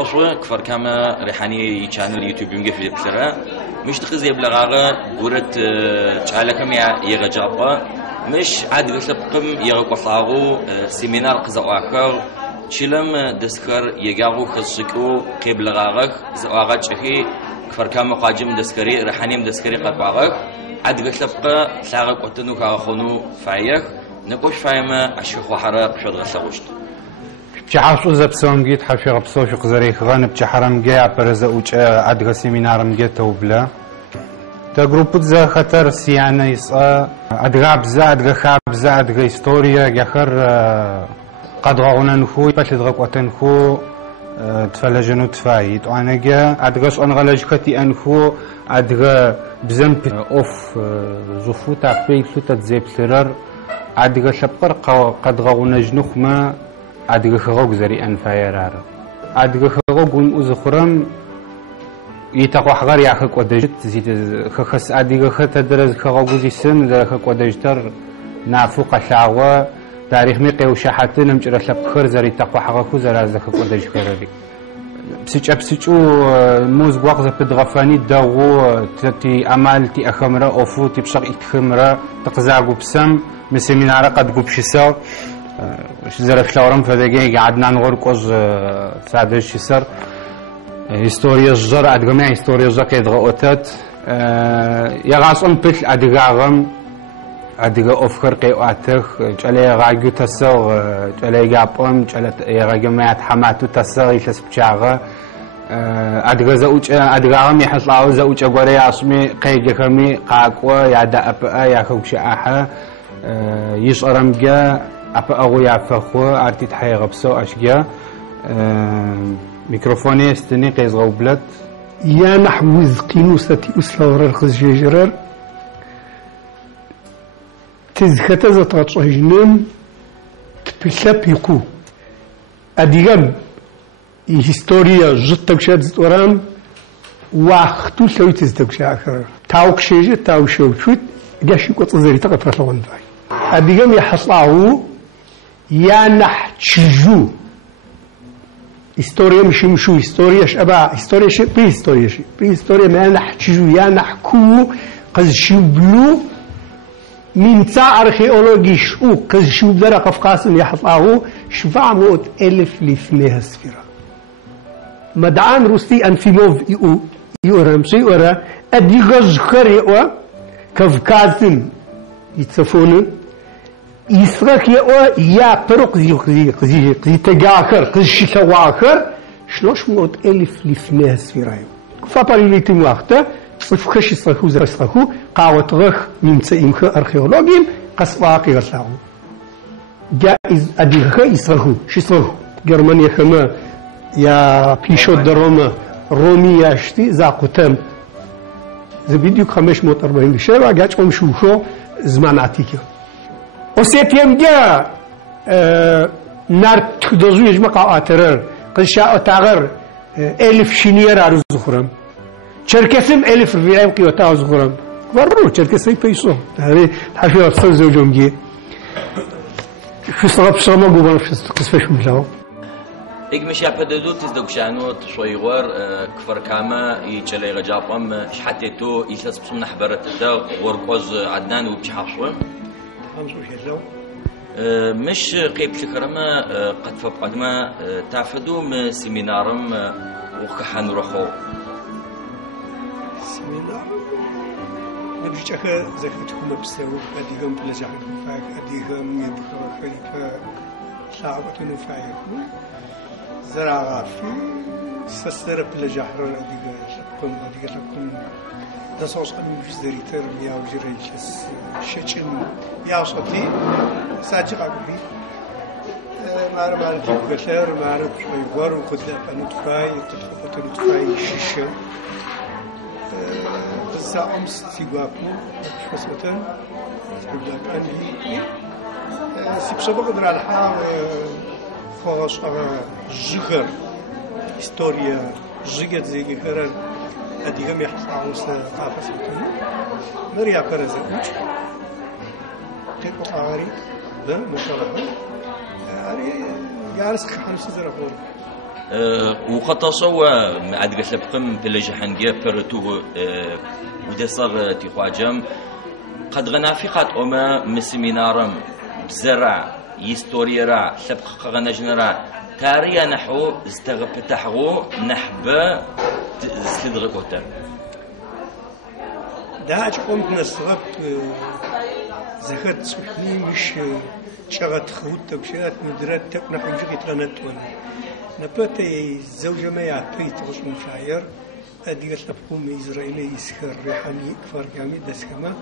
خشوة كفر كما ريحاني channel يوتيوب ينجح في بسرعة مش تخزي بلغاغة قرت تعالكم يغجابا مش عاد غسبكم يغقصاغو سيمينار قزاقر شلم دسكر يجاغو خصكو قبل غاغك زواغا شخي كفر كما قاجم دسكري ريحاني دسكري قطواغك عاد غسبقة ساغك وتنو كاخونو فايخ نقوش فايمة أشيخ وحرق شد غساغوشت بچحاسو زبسام جيت حفيق بصوش قزريخ غان بچحرم جي عبرزا وچ عدغ سيمينارم جي توبلا تجربة ذا خطر سيانا يسا عدغ بزا عدغ خابزا عدغ هستوريا جخر قد غاونا نخو باش دغ وتنخو تفلجنو تفايت وانا جا عدغش انغلج كتي انخو عدغ بزم اوف زفو تعبي فتا تزيب سرر عدغ شبقر قد غاونا جنخما عدغ خغوغ زري انفايرار عدغ خغوغ وزخرم يتقو حغر ياخك ودجت زيد خخس عدغ خدرز خغوغ زيسن ذا خك ودجتر نافو قشاوه تاريخ ميقي وشحاتن مجرى شبخر زري تقو حغكو زراز خك ودج خرري بسيچو موز بواق زفد غفاني داغو تي امالتي اخمره اوفو تي بشق اخمره تقزاغو بسم مسميناره قد قبشسا زرف شاورم فداجي قعدنا نغور قوز سادش يسر هيستوريا الجر ادغمي هيستوريا الجر كيدغوتات يغاصن بيش ادغاغم ادغا اوفخر قيواتخ جلي غاغو تسو جلي غابوم جلي يغاغميات حماتو تسو يشس بچاغه ادغا زوچ ادغاغم يحصاو زوچ غوري اسمي قيجخمي قاقوا يادا ابا ياخوش احا يشرمجا أبا أغويا فخو أرتيت حي غبسو أشجع ميكروفوني استني قيز غوبلت يا نحوز قينوستي أسلور الخزجيجرر تزكتا زطاطو هجنم تبسا بيقو أديغم هيستوريا جتا وشاد زطورام واختو سوي تزدوشا آخر تاوك شيجة تاو شوشوت قاشي قطع زري تقفر لغن باي أديغم يحصلاو يا نحتشجو هستوريا مش مشو هستوريا شبع هستوريا شيء بري هستوريا ما نحتشجو يا نحكو قز شبلو من تاع أرخيولوجي شو قز شو بدرا قفقاسم يحطاهو 700,000 لفنيها السفيرة مدعان روسي أنفيموف يورمسي يورا أديغز خريقوا كفقاسم يتصفون يسرق يا برق زي تجاكر قز شتواكر شلوش 100,000 لفنيها السفيرة فاباريليتي وقتها وفكش يسرقو زرسرقو قاوة غخ من تسيمخ أرخيولوجيم قصواقي غساقو جائز أديغخ يسرقو شسرقو جرمانيا خما يا بيشو دروما رومي ياشتي زاقو تم زبيديو 540 بشيرا جاچ شوشو زمان عتيكي وسيبيم جا نار تخدوزو يجمع قاواترر قشاء تاغر 1000 شنير عروز خورم چرکسیم 1000 ریال قیمت از خورم ورو چرکسی پیسو هری حفیظ افسر زوجم گی خسارت شما گویم قسمش میشم ایک میشه پدیدو تیز دکشانو تشویور کفر کاما یچلی رجابم شحتی تو یساس بسم نحبرت دا ورقوز عدنان و بچحشون مش قيب شكرما قد فقدما تعفدو سيمينارم وخحن رخو سيمينار نبجي تاخا زكتكم بسرو اديهم بلجا فاك اديهم يدخل خليفه شعبة نفايك زراعة في سسر بلجا حرر اديهم دسوس أنو جزريتر يا وجريش شتشن يا صوتي ساجق عبري ما أعرف كثير ما أعرف شوي غور وكذا أنو تفاي تلفقت تفاي شيشة بس أمس تيجاكو شو اسمه تقول أنهي سبسبق قدر على حال خلاص جغر هستوريا جغت زي كهرر أديهم يحصلون سافسيتهم مريا كرزوج كيف قاري ده مشاركة أري جالس خمسة زرافون وخطصوا عاد قلت لكم بلج حنجة برتو ودصر تخواجم قد غنا في قط أما مسمينارم بزرع يستوريرا سبق غنا جنرا تاريا نحو استغبتحو نحبة استدغكوتا داعش قمت نستغب زخت سحني مش شغت خوت بشات مدرات تقنح وجهي تغنت وانا نبتة الزوجة ما يعطي تغصن شاير أدي أتلقوم إسرائيلي يسخر ريحاني كفار جامد دسكما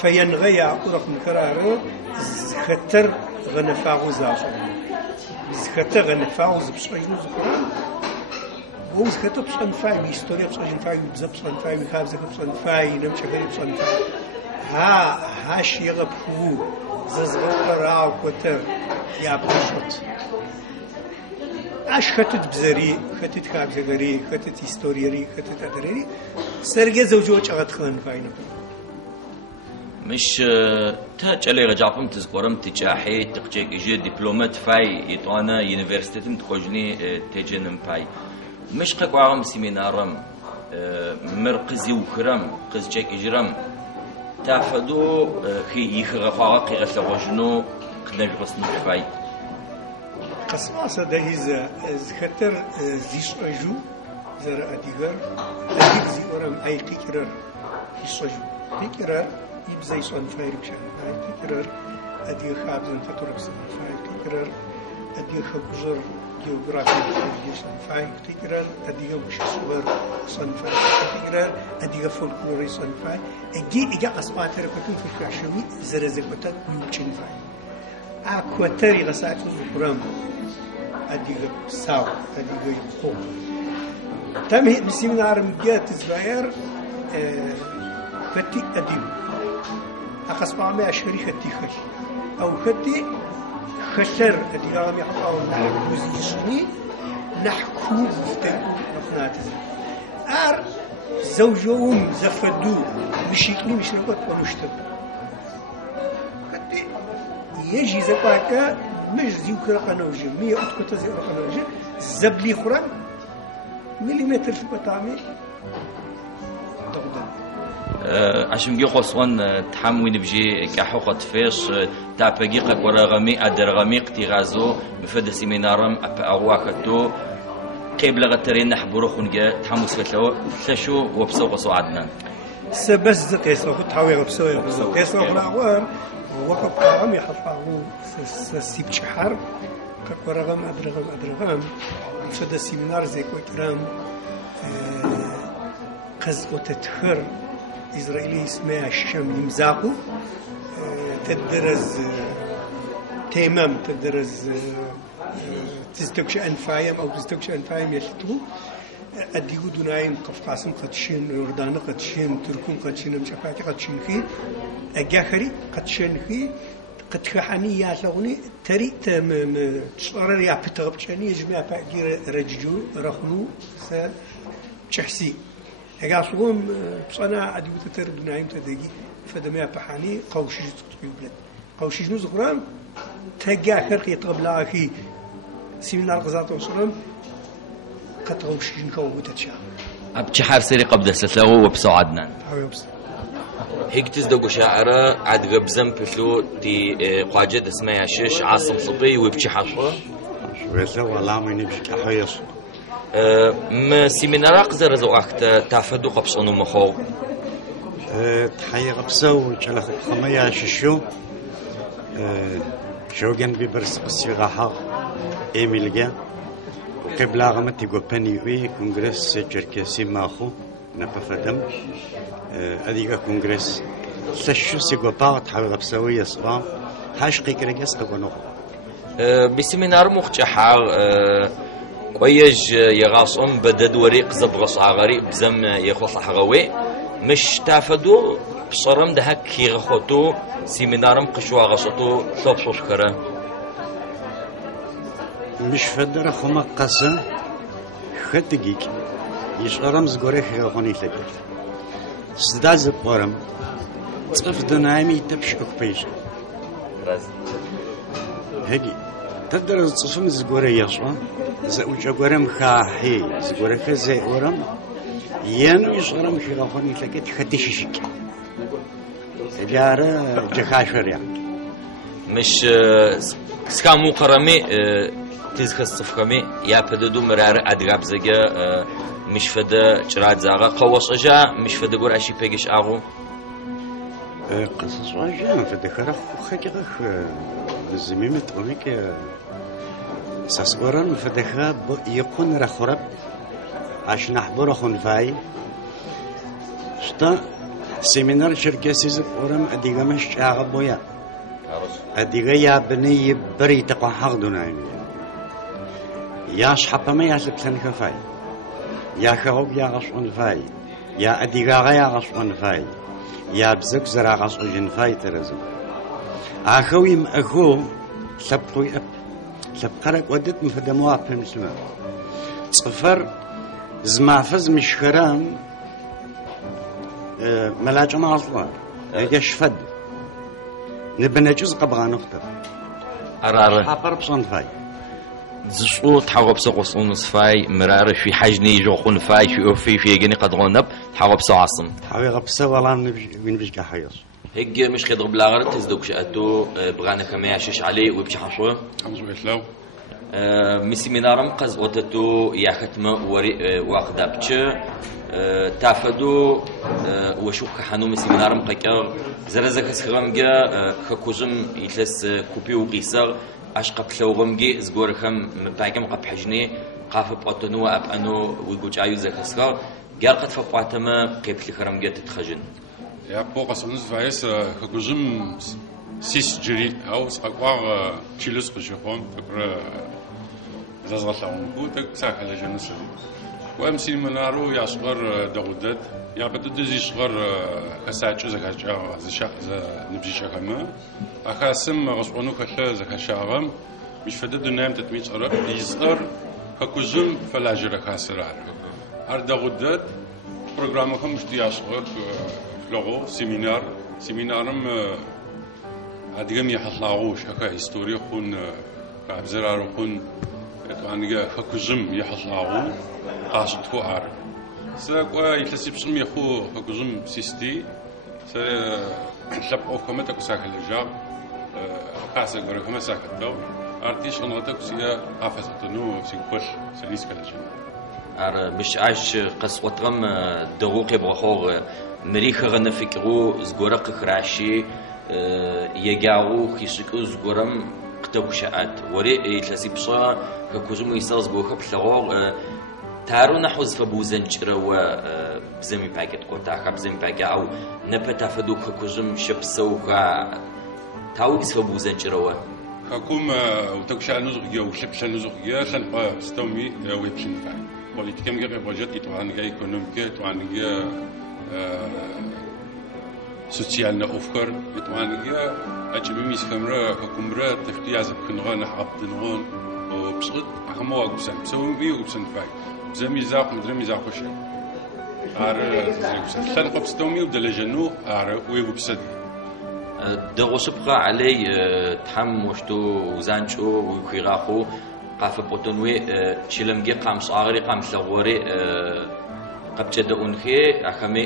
فينغي عقرق مكرارة زختر غنفاغو زازو زختر غنفاغو زبصينو زخران ووز كتب بصن فاي بيستوريا بصن فاي وبزب بصن فاي مخابزك بصن فاي نمشغلي بصن فاي هاش يغب هو زغور راو كتر يا بشوت اش خطت بزري خطت خابزغري خطت هيستوريري خطت ادري سرجه زوجوچ اغت خن فاينه مش تاجلي رجعكم تذكرم تجاحي تقجيك يجي دبلومات فاي يطوانا يونيفرسيتي تخرجني تجنم فاي مش قاقوام سيمينارم مرقزي وكرم قزجك اجرم تافدو خي يخرقا قي غسلوجنو قدام يقصنو فاي قسماسه دهيزه خطر زيش اجو زرا اديغر اديك زي اورم اي تكرر يسجو تكرر يبزي صن فاي بشان تكرر ادي خابزن فاتوره بسن فاي تكرر ادي خبزر جغرافي صن فاي تكرر ادي وش صور صن فاي تكرر ادي فولكلوري صن فاي اجي قسمات ركتون في الشوي زرزقتا يمكن فاي اكوتري غسات القرام ادي ساو ادي خو تمهي بسيمينار مجات زباير فتي اديب اقسم مع شريك التيخل او فتي خسر اديام يحطوا نحكو زيشني نحكو نقنات ار زوجهم زفدو بشيكني مش رقت ونشتب فتي يجي زقاكا مش زيو كرقنا وجه 100 أتكتا زي كرقنا وجه زبلي خران مليمتر في بطعمي تقدم عشان جي خصوان تحموين بجي كحوقة فيش تابجي قبورا غمي أدرغمي قتغازو مفد سيمينارم أواكتو قبل غترين نحبرو خنجا تحمو سفتلو ثشو وبسو قصو عدنان سبس زقيسو تحاوي وبسو زقيسو خلاوار وقف قام يحطه سيب شحر كقرغم أدرغم فد السيمينار زي كوترام قز وتتخر إسرائيلي اسمه الشام يمزاقو تدرز تيمم تدرز تستكش أنفايم أو تستكش أنفايم يلتو أديو دونايم قفقاسم قدشين يردان قدشين تركون قدشين مشافاتي قدشين خي أجاخري قدشين خي قد خاني يا لغني تري تم تصرر يا بتغبشاني يجمع باقي رججو رخلو س تشحسي أجاسوم بصنا أديو تتر دونايم تدقي فدمي بحاني قوشي تقبل قوشي نوز قرام تجاخر قي قبل أخي سيمينار قزات وصلهم قطعوشين كوبوتشا أبتشحر سري قبل سلسلة وبسو عدنان هيك تزدقوا شاعرة عاد قبزم بفلو دي قواجد اسمها شش عاصم صبي وبتشحر شوية والله ما نمشي كحيص ما سيمينار أقدر زو أخت تعفدوا قبصونو مخو تحيي قبصو شلخ خمية ششو شوغن ببرس قصي غاحة إيميلجا قبل غمت يقول بنيوي كونغرس تشركسي ماخو نبفدم أديك كونغرس سشو سيقوباط حاول بسويه صبام هاش قيكرجس قبنو بسيمينار مختحر كويج يغاصم بدد وريق زبغص عغري بزم يخلص حغوي مش تعفدو بصرم دهك يغخوتو سيمينارم قشوا غصتو صوب شكرا مش فدر خما قسم خدقيك يشغرم زغوريخ غوني لك سداز بورم تصف دنايمي تبش أكبيش هجي تقدر تصفم زغورة يشوا زوجة غورم خاحي زغورة كزي غورم يانو يصغرم في غفوني تلاقيت خديشيشك جارة جخاشر يعني مش سكامو قرامي تزخص صفقمي يا بدو مرار أدراب زجا مش فدا جراد زاغا قوس أجا مش فدا غور أشي بيجش أغو قصص أجا فدا خرخ خجرخ الزميمة أمك ساسوران فدا خاب يكون رخرب عشان أحضر خن فاي شتا سيمينار شركسي زقورم أديغا مش أغبويا أديغا يا بني بري تقوى حقدنا عمي يا شحبا ما ياسب سنك فاي يا خروب يا غصون فاي يا أديغا يا غصون فاي يا بزك زرا غصون فاي ترزم أخوي أخو سبقوي أب سبقرك ودت مفدموا في مسلم صفر زمافز مش خرام ملاجع مع الله يجش فد نبنى جزء قبغا نختار أرار حبر بصن فاي زشو تحاوب سقوس ونص فاي مرار في حجني جوخون فاي في جني قد غنب تحاوب سعاصم حاوي غبسة ولا من بيجي حيص هيك مش خير بلاغر تزدوك شأتو بغانا كما يعشش عليه ويبشي حشوه حمزو مسيمينارم قز وتتو يا ختمه واخدا بتش تافدو وشوك حنو مسيمينارم قيقر زرزك سخرمجا خكوزم يتلس كوبي وقيسر اشقى بلوغمجي زغورخم مباقم قبحجني قاف بطنو اب انو ويجوج ايو زكسكر قال قد فقاتما قبل خرمجا تتخجن يا بوقس ونز فايس خكوزم سيس جري او سقوا تشيلس قشخون فكر زازغلهم كوتك ساكل جنس وامسي منارو يا صغر دغدد يا بدد زي صغر كساچ زكاچا زشا نبجي شكما اخاسم غصونو كلا زكاشاغم مش فدد نام تتميت يصغر ككوزم فلاجر كاسرار ار دغدد برنامجكم مش يا صغر لغو سيمينارم ادغم يحلاغوش هكا هيستوري خون كابزرار خون كانجا خكوزم يحلاغو قاصد فوار ساقوا يتلسب سمي يخو خكوزم سيستي س لبقوا كما تكساك الجاب قاسا غير كما ساكتو ارتيش نوتك سيا قافتنو سيكوش سليس كلجن ار مش عاش قصوتغم دغوق بخور مريخ غن فكرو زغورق خراشي يجاو خيشكو زغورم قتوشات وري يتلسب صا كوزم يستاز بوخ بلغور تارو نحوز فبوزنجرا و بزمي باكيت قوتا بزمي باكي او نبتا فدوك كوزم شبسوكا تاوكس فبوزنجرا حكوم وتكشع نزغيا وشبشا نزغيا خلقا ستومي ويبشن فاي بوليتيكم غير بروجيت يتوان غير ايكونوميك يتوان غير سوسيالنا افكار يتوان غير اجمي سكمرا حكومرا تفتياز بكنغا نحبطنغون وبصد حموا قبسن بسوي بيه وقبسن فاي زمي زاق مدري زاق وشي عار زي خلق بستومي ودلجنو عار ويقبسد دغوسبقا علي تحم وشتو وزانشو وخيراخو قاف بوتنوي شلمجي قام صاغري قام ثغوري قبجده اونخي اخمي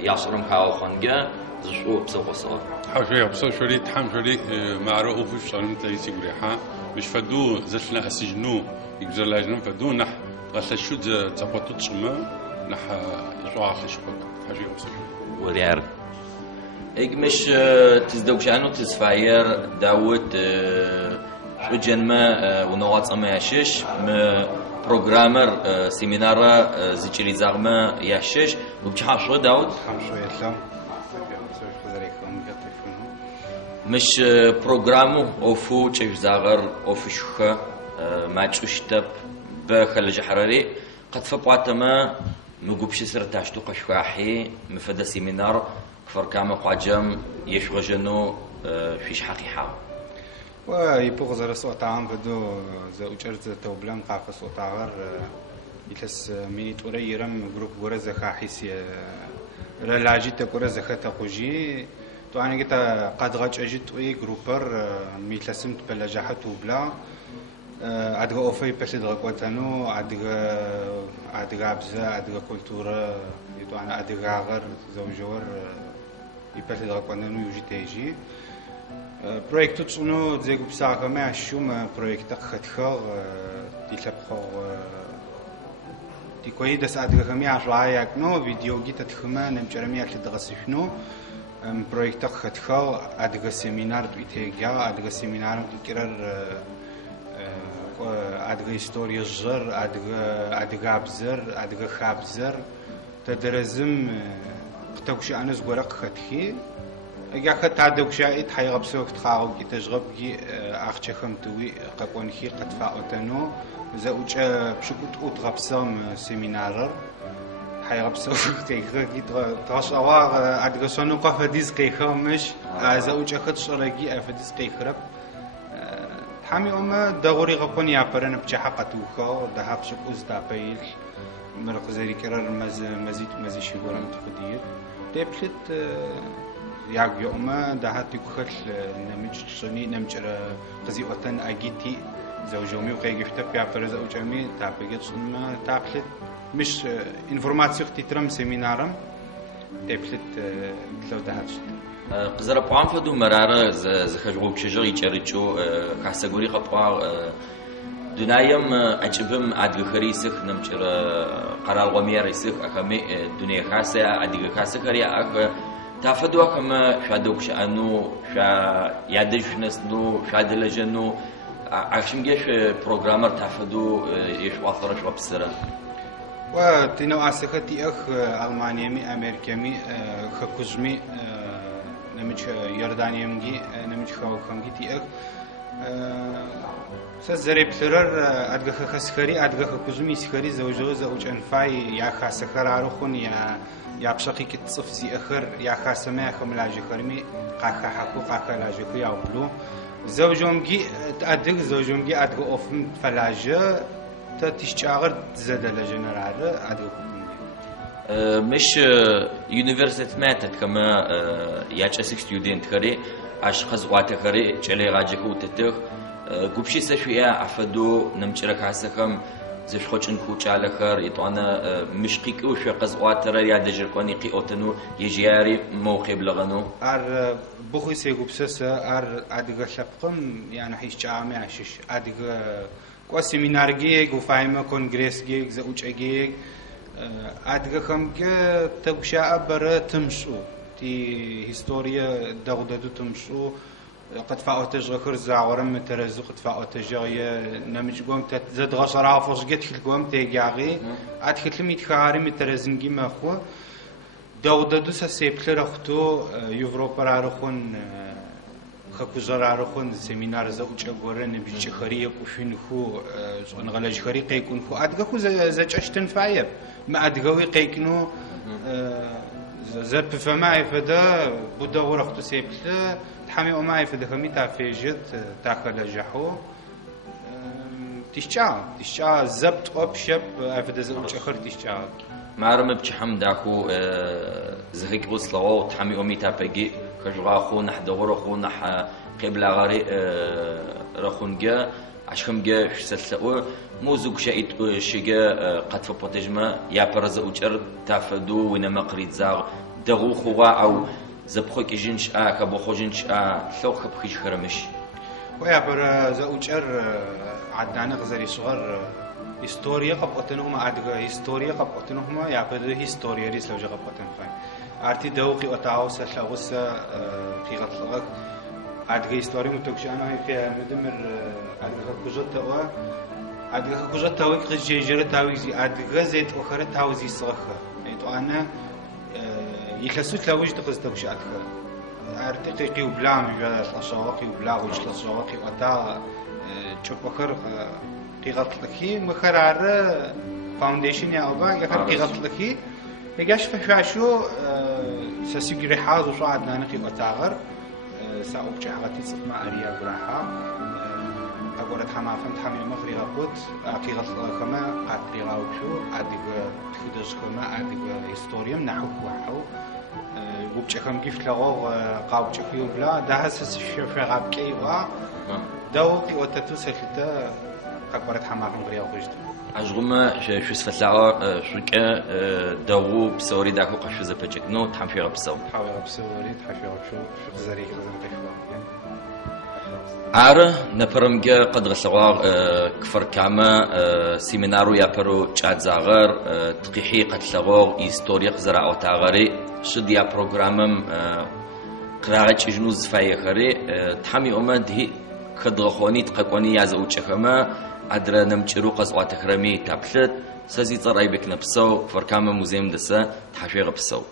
ياسرم خاو خنجا زشو بسوقصا حاجه بسو شوري تحم شوري معروف وش صار متى يسيغريحا مش فدو زلنا السجنو يجزر لاجنم فدو نح غسل شو تزبطو تشما نح يصوا خشبك حاجه بسو وديار ايج مش تزدوش عنو تزفاير داود شو جنما ونوات اما ياشش بروغرامر سيمينار زيجري زغما ياشش وبجحا شو داود خمسة يسلم مش بروغرامو اوفو تشيف زاغر اوفشخه ماچوشتب بخلج حراري قد فقاتما مغوبش سرتاشتو قشواحي مفدا سيمينار كفركام قاجم يشغجنو فيش حقيقه ويبغى زر صوت عام بدو زوجرت توبلم قاف صوت عار يتس ميني توري يرم جروب ورزة خاحيسي لاجيت ورزة ختا خوجي تو أنا قد قد غاج أجت وي جروبر ميتلسمت بلجحت وبلا أدغ أوفي بس أدغ قوتانو أدغ أبزة أدغ كولتورة يدو أنا أدغ غر زوجور يبس أدغ قوتانو يوجي تيجي بروجكت تصنو زيكو بساعة ما عشوم بروجكت خدخر تيلبخو تيكوي دس أدغ خمي عشرايا كنو فيديو جيت تخما نمشرمي أكل دغسفنو بروجكت خدخر أدغ سيمينار دويتيجا أدغ سيمينار تكرر أدغ إستوريا الزر أدغ أبزر أدغ خابزر تدرزم قتوش أنا زورق خدخي إذا خدت عدوك شايد حيغب سوق تخاو كي تجرب كي أخش خمتوي قبون خي قد فاوتنو إذا وجه بشكل أوت غبسام سيمينار حيغب سوق تيجي كي تراش أوار أدغ سونو قفديز قيخمش إذا وجه خد شرقي أفديز قيخرب حامي أما دغوري غبون يابرن بجحقة توخا ده بشكل أزدابيل مركزي كرر مزيد شغورم تقدير تبلت ياك يوما ده تكخل نمج صني نمجر قزي وطن أجيتي زوجومي وقيق يفتح يابر زوجومي تابجت صنما تابلت مش إنفورماتيو تترم سيمينارم تبلت لو ده قزر بقام فدو مرارة زخجوب شجري جريتشو كاسجوري قبقى دنياهم أجبهم عدل خريسك نمشر قرار غمير ريسك أكمل دنيا خاصة عدل خاصة كريا أك تافدوا كم شادوك شأنو شا يادش نسنو شادل جنو عشان جيش برنامج تافدوا إيش واثر شو بسرعة وتنو عسكتي ألمانيا مي أمريكا مي خكوزمي نمش يردانيا مجي نمش خاوكمجي تي سزري بثرر أدغ خسخري أدغ خكوزمي سخري زوج أنفاي يا خسخر عروخون يا بشقي كتصف زي أخر يا خاسمة خملاجي خرمي قاخ حقو قاخ لاجي خو يا بلو زوجومجي أدغ زوجومجي أدغ أوفم فلاجة تشتغل زاد لجنرال أدغ مش يونيفرسيتي ماتت كما ياش أسك ستودنت خري أشخاص وقت خري شلي راجع هو تتر قبشي سشوية عفدو نمشرك عسكم زش خوشن خوش على خر يطعنا مش قيكو شو قز وقت ترى يا دجرقاني قيوتنو يجياري موقع بلغنو أر بخوي سيقبسس أر أدغ شبقم يعني حيش جامع عشش أدغ قوى سيمينار جيج وفاهمة كونغرس جيج زوج جيج أدغ خم ك تبشع برا تمشو تي هيستوريا دغددو تمشو قد فاوتج غكر زعورم مترزو قد فاوتج يا نمج قوم تزد غشر عفوش قد خل قوم تيجاغي أدخل ميتخاري مترزنجي ماخو دغددو سسيبل رختو يوروبا رخون خكوزر رخون سيمينار زوج أقورن بيجي خريق وفين خو نغلج خريق يكون خو أدغ خو زجشتن فايب ما أدغوي قيكنو زب فماي فدا بودا ورختو سيبل تحمي أماي فدا خمي تافيجت تاخد جحو تشجع زبط أبشب فدا زوج آخر تشجع معرم بتحم داخو زهيك بوصلوا تحمي أمي تافيجي خجراخو نحدور خو نح قبل غاري رخونجا عشان جا سلسلة موزوج شيء شجع قد في بوتجما يا برز وجر تافدو وينما قريت زاغ دغو خوا أو زبخوك جنش كبخو جنش ثوخ بخيش خرمش ويا برز وجر عدنا غزري صغر هستوريا قبضتنهم عدغ هستوريا قبضتنهم يا برز هستوريا ريس لو جا قبضتن فاين أرتي دوقي أتاو سلسلة في غطلق عدغ هستوريا متوكش أنا هي فيها مدمر عدغ كوجت أدغ كوجت تاويك خش جيجر تاويك زي أدغ زيت أخرى تاوزي صخة يعني أنا يكسوت لوجه تقصدوش أدغ أرتقي وبلا مجال الأشواقي وبلا وجه الأشواقي وأتا شوف أخر قيغط لكي مخرار فاونديشن يا أبا يخر قيغط لكي يجاش فشاشو سسيجري حاض وشو عدنا نقي وتاغر سأوب جهاتي صدمة أريا براحة أقول تحمل فهمت حمل مخري غبط أقيغط خما أدري غاوشو أدري تخدش خما أدري هستوريا نحو وحو وبشكم كيف لغو قاو بشكيو بلا ده هسه في غاب كي وا دوقي وتتوسل تا قبرت حماقم غريا وخجت أجرم شو سفتلاعة شركة داغو بسوري داكو قشو زبجك نو تحمفي غبسو حاول بسوري تحفي غبشو شو زريك لازم تخلو عارة نبرمجة قد غسواغ كفر كاما سيمينارو يابرو تشاد زاغر تقيحي قد لغوغ إستوريق زراعة تاغري شد يا بروغرامم قراغة جنوز فايخري تحمي أمد هي قد غخوني تقاقوني يازو تشخما عدرا نمجرو قزوة تخرمي تابلت سازي تراي بك نبسو كفر كاما موزيم دسا تحفي غبسو